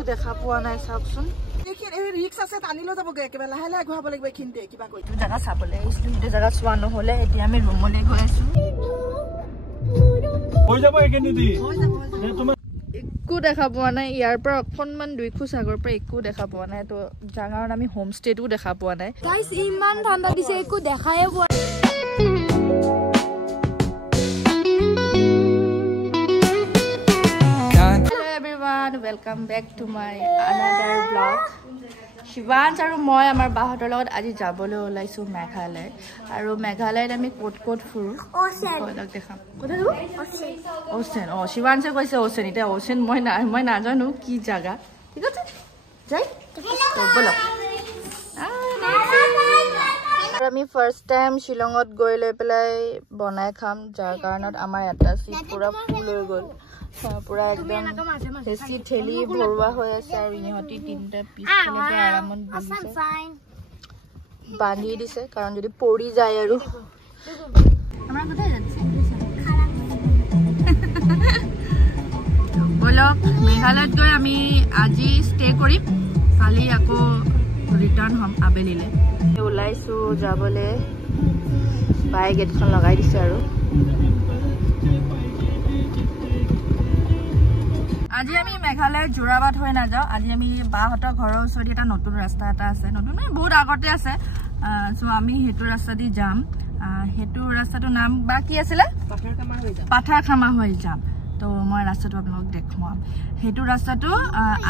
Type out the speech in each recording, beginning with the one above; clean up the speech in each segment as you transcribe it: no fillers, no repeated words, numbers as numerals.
একো দেখা পোৱা নাই চাওকচোন ৰিক্স আছে টানি লৈ যাবগে একেবাৰে লাহে লাহে ঘূৰাব লাগিব এইখিনিতে কিবা কৰি জাগা চাবলৈ আহিছিলো সেইটো জাগা চোৱা নহ'লে এতিয়া আমি ৰুমলৈ গৈ আছো একো দেখা পোৱা নাই ইয়াৰ পৰা অকণমান 2 খোজ আগৰ পৰা একো দেখা পোৱা নাই তো জাগাৰ আমি হোম ষ্টেটো দেখা পোৱা নাই গাইস ইমান ঠাণ্ডা দিছে একো দেখায়ে পোৱা Hello everyone, welcome back to my another vlog. শিৱাঞ্চ আৰু মই আমাৰ বাহঁতৰ লগত আজি যাবলৈ ওলাইছো মেঘালয় আৰু মেঘালয়ত আমি ক'ত ফুৰো অলপ দেখাম ক'ত যাব ওচেন শিৱাঞ্চে কৈছে ওচেন এতিয়া ওচেন মই নাজানো কি জাগা ঠিক আছে যাই ব'লক আমি ফাৰ্ষ্ট টাইম শিলঙত গৈ লৈ পেলাই বনাই খাম যাৰ কাৰণত আমাৰ এটা চিট পুৰা ফুল হৈ গ'ল পুৰা একদম হেচি ঠেলি ভৰুৱা হৈ আছে আৰু ইহঁতি 3টা পিছফালে আৰামত বহিছে বান্ধি দিছে কাৰণ যদি পৰি যায় আৰু আমাৰ কোথায় যাচ্ছে বলক মেঘালয়ত গৈ আমি আজি ষ্টে কৰিম কালি আকৌ ৰিটাৰ্ণ হ'ম আবেলিলে ওলাইছো যাবলৈ বাই গেটখন লগাই দিছে আৰু আজি আমি মেঘালয় জোৰাবাট হৈ নাযাওঁ আজি আমি বাহঁতৰ ঘৰৰ ওচৰত এটা নতুন ৰাস্তা এটা আছে নতুন মানে বহুত আগতে আছে সো আমি হেতু ৰাস্তা দি যাম হেতু ৰাস্তাটোৰ নাম বা কি আছিল পাথাৰখামা হৈ যাম তো মই ৰাস্তাটো আপোনাক দেখুৱাম হেতু ৰাস্তাটো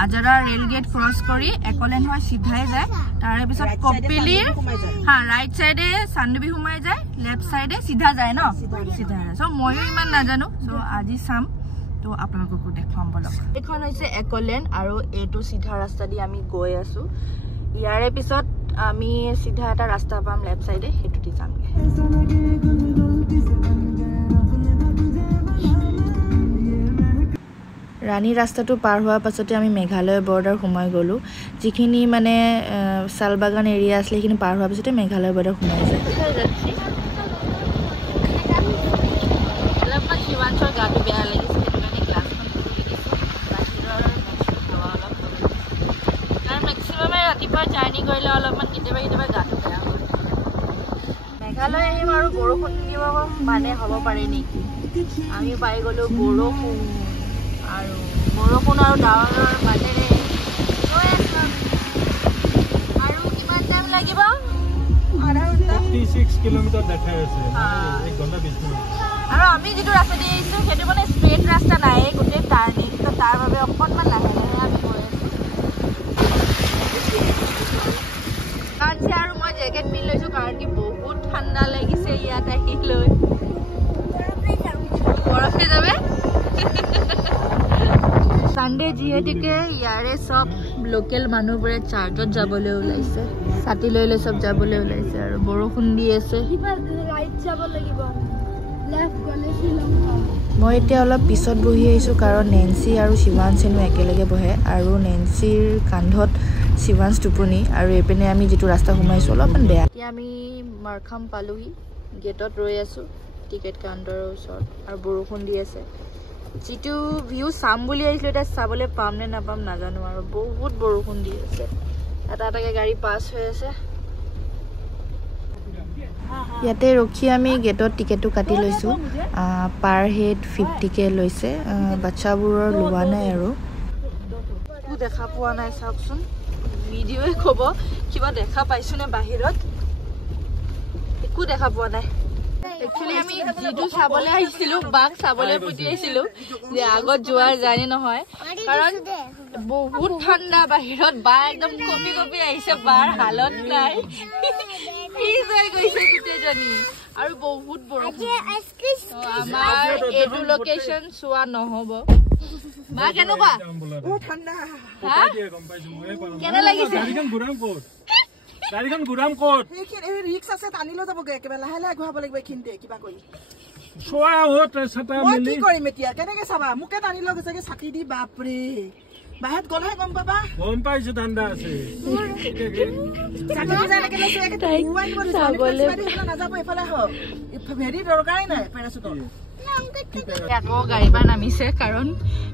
আজাৰা ৰেল গেট ক্ৰছ কৰি একলেন হৈ সিধাই যায় তাৰে পিছত কপিলিৰ ৰাইট সাইডে চান্দুবি সোমাই যায় লেফট সাইডে সিধা যায় ন সিধা সো ময়ো ইমান নাজানো সো আজি চাম তো আপোনালোককো দেখুৱাম বলক এখন হৈছে একলেন আৰু এইটো সিধা ৰাস্তা দি আমি গৈ আছো ইয়াৰে পিছত আমি সিধা এটা ৰাস্তা পাম লেফট সাইডে হেতু দি যামগে ৰাণী ৰাস্তাটো পাৰ হোৱাৰ পাছতে আমি মেঘালয় বৰ্ডাৰ সোমাই গ'লো যিখিনি মানে সালবাগান এৰিয়া আছিল সেইখিনি পাৰ হোৱাৰ পিছতে মেঘালয় বৰ্ডাৰ সোমাই যায় অলপমান শিৱাঞ্চৰ গাটো বেয়া লাগিছে ৰাতিপুৱা জাৰ্ণি কৰিলে অলপমান কেতিয়াবা গাটো বেয়া হয় মেঘালয় আহিম আৰু বৰষুণ দিব মানে হ'ব পাৰে নেকি আমি পাই গ'লো বৰষুণ আৰু ডাৱৰৰ মাজেৰে গৈ আছো আৰু কিমান টাইম লাগিব 36 কিলোমিটাৰ দেখাই আছে 1 ঘণ্টা 20 মিনিট আৰু আমি যেটো ৰাস্তা দি আহিছো সেইটো মানে ষ্ট্ৰেট ৰাস্তা নাই গোটেই টাৰ্নিং তো তাৰ বাবে অকণমান লাহে লাহে আমি গৈ আছো আৰু মই জেকেট পিন্ধি লৈছো কাৰণ কি বহুত ঠাণ্ডা লাগিছে ইয়াত আহি লৈ বৰফে যাবে সানডে যিহেতুকে ইয়াৰে সব লোকেল মানুহবোৰে চাৰ্জত যাবলৈ ওলাইছে ছাতি লৈ লৈ সব যাবলৈ ওলাইছে আৰু বৰষুণ দি আছে ৰাইট যাব লাগিব লেফট গলে শিলং মই এতিয়া অলপ পিছত বহি আহিছো কাৰণ নেন্সি আৰু শিৱাঞ্চেনো একেলগে বহে আৰু নেন্সিৰ কান্ধত শিৱাঞ্চ টোপনি আৰু এপিনে আমি যেটো ৰাস্তা সোমাইছো অলপমান বেয়া এতিয়া আমি মাৰখাম পালোহি গেটত ৰৈ আছো টিকেট কাউণ্টাৰৰ ওচৰত আৰু বৰষুণ দি আছে যেটো ভিউ চাম বুলি আহিছিলো এটা চাবলৈ পাম নে নাপাম নাজানো আৰু বহুত বৰষুণ দি আছে এটা এটাকে গাড়ী পাছ হৈ আছে ইয়াতে ৰখি আমি গেটত টিকেটটো কাটি লৈছো পাৰ হেড 50 কে লৈছে বাচ্চাবোৰৰ লোৱা নাই আৰু একো দেখা পোৱা নাই চাওকচোন ভিডিঅ'ই ক'ব কিবা দেখা পাইছো নে বাহিৰত একো দেখা পোৱা নাই একচুয়ালি আমি যেটো চাবলৈ আহিছিলো বাঘ চাবলৈ পঠিয়াইছিলো যে আগত যোৱাৰ জানি নহয় কাৰণ বহুত ঠাণ্ডা বাহিৰত বা একদম কপি আহিছে বাৰ হালত নাই ফ্ৰিজ হৈ গৈছে গোটেইজনী আৰু বহুত বৰষুণ আমাৰ এইটো লোকেশ্যন চোৱা নহ'ব বা কেনেকুৱা ঠাণ্ডা কেনে লাগিছে গাড়ীখন গুৰাম ক'ত ৰিক্স আছে টানি লৈ যাবগে একেবাৰে লাহে লাহে ঘূৰাব লাগিব এইখিনিতে কিবা কৰি চোৱা ছাতা মই কি কৰিম এতিয়া কেনেকে চাবা মোকে টানি লৈ গৈছে ছাতি দি বাপৰে বাহিৰত গ'লেহে গম পাবা গম পাইছো ঠাণ্ডা আছে নাযাব এইফালে হওক হেৰি দৰকাৰেই নাই পেৰাচুটৰ আকৌ গাড়ী পৰা নামিছে কাৰণ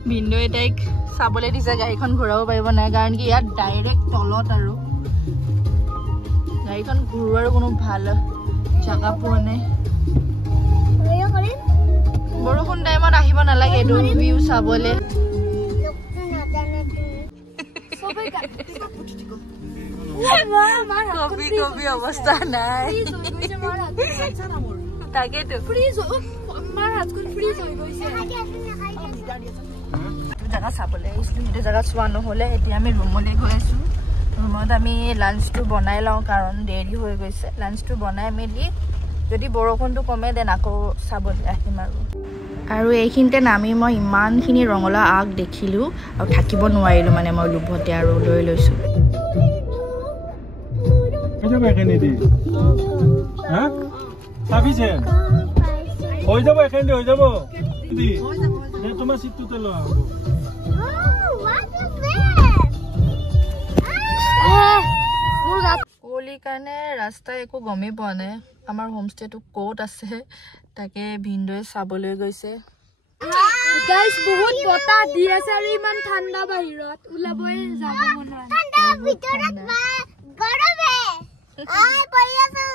ভিন্দই তাইক চাবলৈ দিছে গাড়ীখন ঘূৰাব পাৰিব নাই কাৰণ কি ইয়াত ডাইৰেক্ট তলত আৰু গাড়ীখন ঘূৰোৱাৰ কোনো ভাল জাগা পোৱা নাই বৰষুণ টাইমত আহিব নালাগে এইটো ভিউ চাবলৈ কবি কবি অৱস্থা নাই তাকেতো জাগা চাবলৈ আহিছিলো সেইটো জাগা চোৱা নহ'লে এতিয়া আমি ৰুমলৈ গৈ আছো ৰুমত আমি লাঞ্চটো বনাই লওঁ কাৰণ দেৰি হৈ গৈছে লাঞ্চটো বনাই মেলি যদি বৰষুণটো কমে দেন আকৌ চাবলৈ আহিম আৰু এইখিনিতে নামি মই ইমানখিনি ৰঙালাও আগ দেখিলোঁ আৰু থাকিব নোৱাৰিলোঁ মানে মই লোভতে আৰু লৈ লৈছোঁ কুঁৱলীৰ কাৰণে ৰাস্তা একো গমেই পোৱা নাই আমাৰ হোমষ্টেটো ক'ত আছে তাকে ভিন্দই চাবলৈ গৈছে গাইস বহুত বতাহ দি আছে আৰু ইমান ঠাণ্ডা বাহিৰত ওলাবই যাব মন নাই ঠাণ্ডা ভিতৰত গৰমে আই পৰি আছে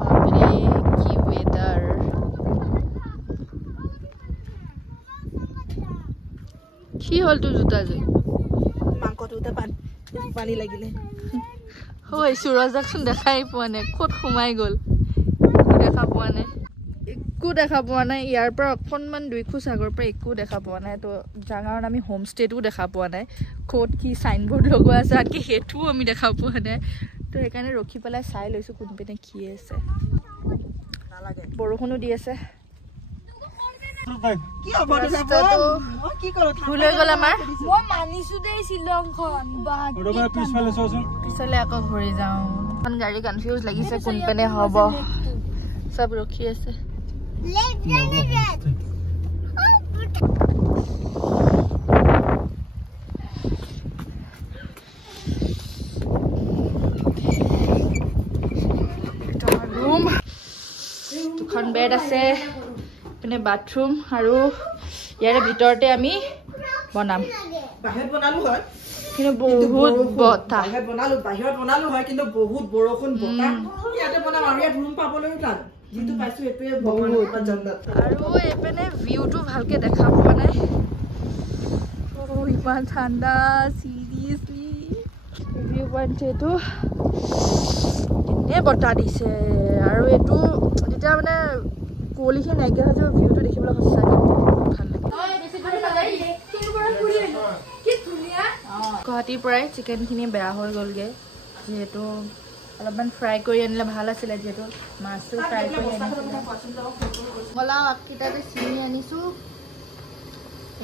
বাপৰে কি ওয়েদাৰ কি হ'ল তোৰ জোতা যে মাংসটোতে পানী লাগিলে হয় সুৰজাকচোন দেখাই পোৱা নাই ক'ত সোমাই গ'ল দেখা পোৱা নাই একো দেখা পোৱা নাই ইয়াৰ পৰা অকণমান 2 খোজ আগৰ পৰা একো দেখা পোৱা নাই তো জাগাৰ আমি হোমষ্টেটো দেখা পোৱা নাই ক'ত কি চাইনবোৰ্ড লগোৱা আছে আনকি সেইটোও আমি দেখা পোৱা নাই তো সেইকাৰণে ৰখি পেলাই চাই লৈছোঁ কোনপিনে কি আছে বৰষুণো দি আছে ভুল হৈ গ'ল আমাৰ মই মানিছো দেই শ্বিলংখন পিছলে আকৌ ঘূৰি যাওঁ এখন গাড়ী কনফিউজ লাগিছে কোনপিনে হ'ব চব ৰখি আছে ৰুম দুখন বেড আছে পিনে বাথৰুম আৰু ইয়াৰে ভিতৰতে আমি বনাম বাহিৰত বনালো হয় কিন্তু বহুত বতাহ বাহিৰত বনালো হয় কিন্তু বহুত বৰষুণ বতাহ ইয়াতে বনাম আৰু ইয়াত ৰুম পাবলৈ টান যিটো পাইছো এটোৱে বহুত জঞ্জাল আৰু এপিনে ভিউটো ভালকে দেখা পোৱা নাই ইমান ঠাণ্ডা চিৰিয়াছলি ভিউ পইণ্ট এইটো এনে বতাহ দিছে আৰু এইটো যেতিয়া মানে কুঁৱলীখিনি নাইকিয়া হৈ যাব ভিউটো দেখিবলৈ সঁচাকৈ ভাল লাগে গুৱাহাটীৰ পৰাই চিকেনখিনি বেয়া হৈ গ'লগৈ যিহেতু অলপমান ফ্ৰাই কৰি আনিলে ভাল আছিলে যিহেতু মাছটো ফ্ৰাই কৰি আনিছিলে ৰঙালাও আগকেইটাতে ছিঙি আনিছোঁ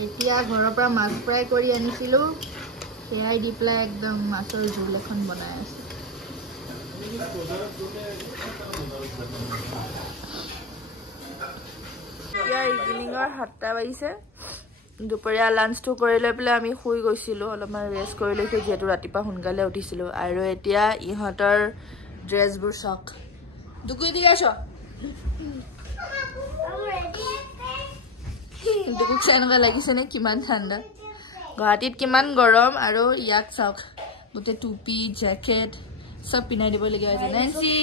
এতিয়া ঘৰৰ পৰা মাছ ফ্ৰাই কৰি আনিছিলোঁ সেয়াই দি পেলাই একদম মাছৰ জোল এখন বনাই আছোঁ এতিয়া ইভিনিঙৰ 7টা বাজিছে দুপৰীয়া লাঞ্চটো কৰি লৈ পেলাই আমি শুই গৈছিলোঁ অলপমান ৰেষ্ট কৰি লৈছোঁ যিহেতু ৰাতিপুৱা সোনকালে উঠিছিলোঁ আৰু এতিয়া ইহঁতৰ ড্ৰেছবোৰ চাওক দুকুই দি আছ দুকুক এনেকুৱা লাগিছেনে কিমান ঠাণ্ডা গুৱাহাটীত কিমান গৰম আৰু ইয়াত চাওক গোটেই টুপি জেকেট চব পিন্ধাই দিবলগীয়া হৈছে নেন্সি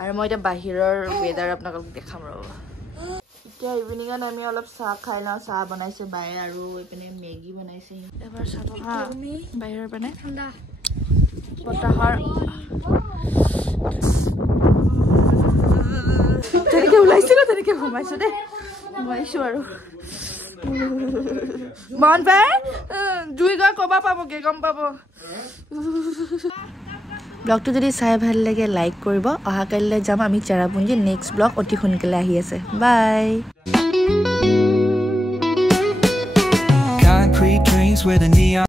আৰু মই এতিয়া বাহিৰৰ ৱেডাৰ আপোনালোকক দেখাম ৰ'ব এতিয়া ইভিনিঙত আমি অলপ চাহ খাই লওঁ চাহ বনাইছে বায়ে আৰু এইপিনে মেগী বনাইছে এবাৰ চাব হা বাহিৰৰ পিনে ঠাণ্ডা বতাহৰ তেনেকৈ ওলাইছিলোঁ তেনেকৈ সোমাইছোঁ দেই সোমাইছোঁ আৰু মন পাই জুই গৈ ক'বা পাবগৈ গম পাব ব্লগটো যদি চাই ভাল লাগে লাইক কৰিব অহাকালিলৈ যাম আমি চেৰাপুঞ্জী নেক্সট ব্লগ অতি সোনকালে আহি আছে বাই Concrete dreams with a neon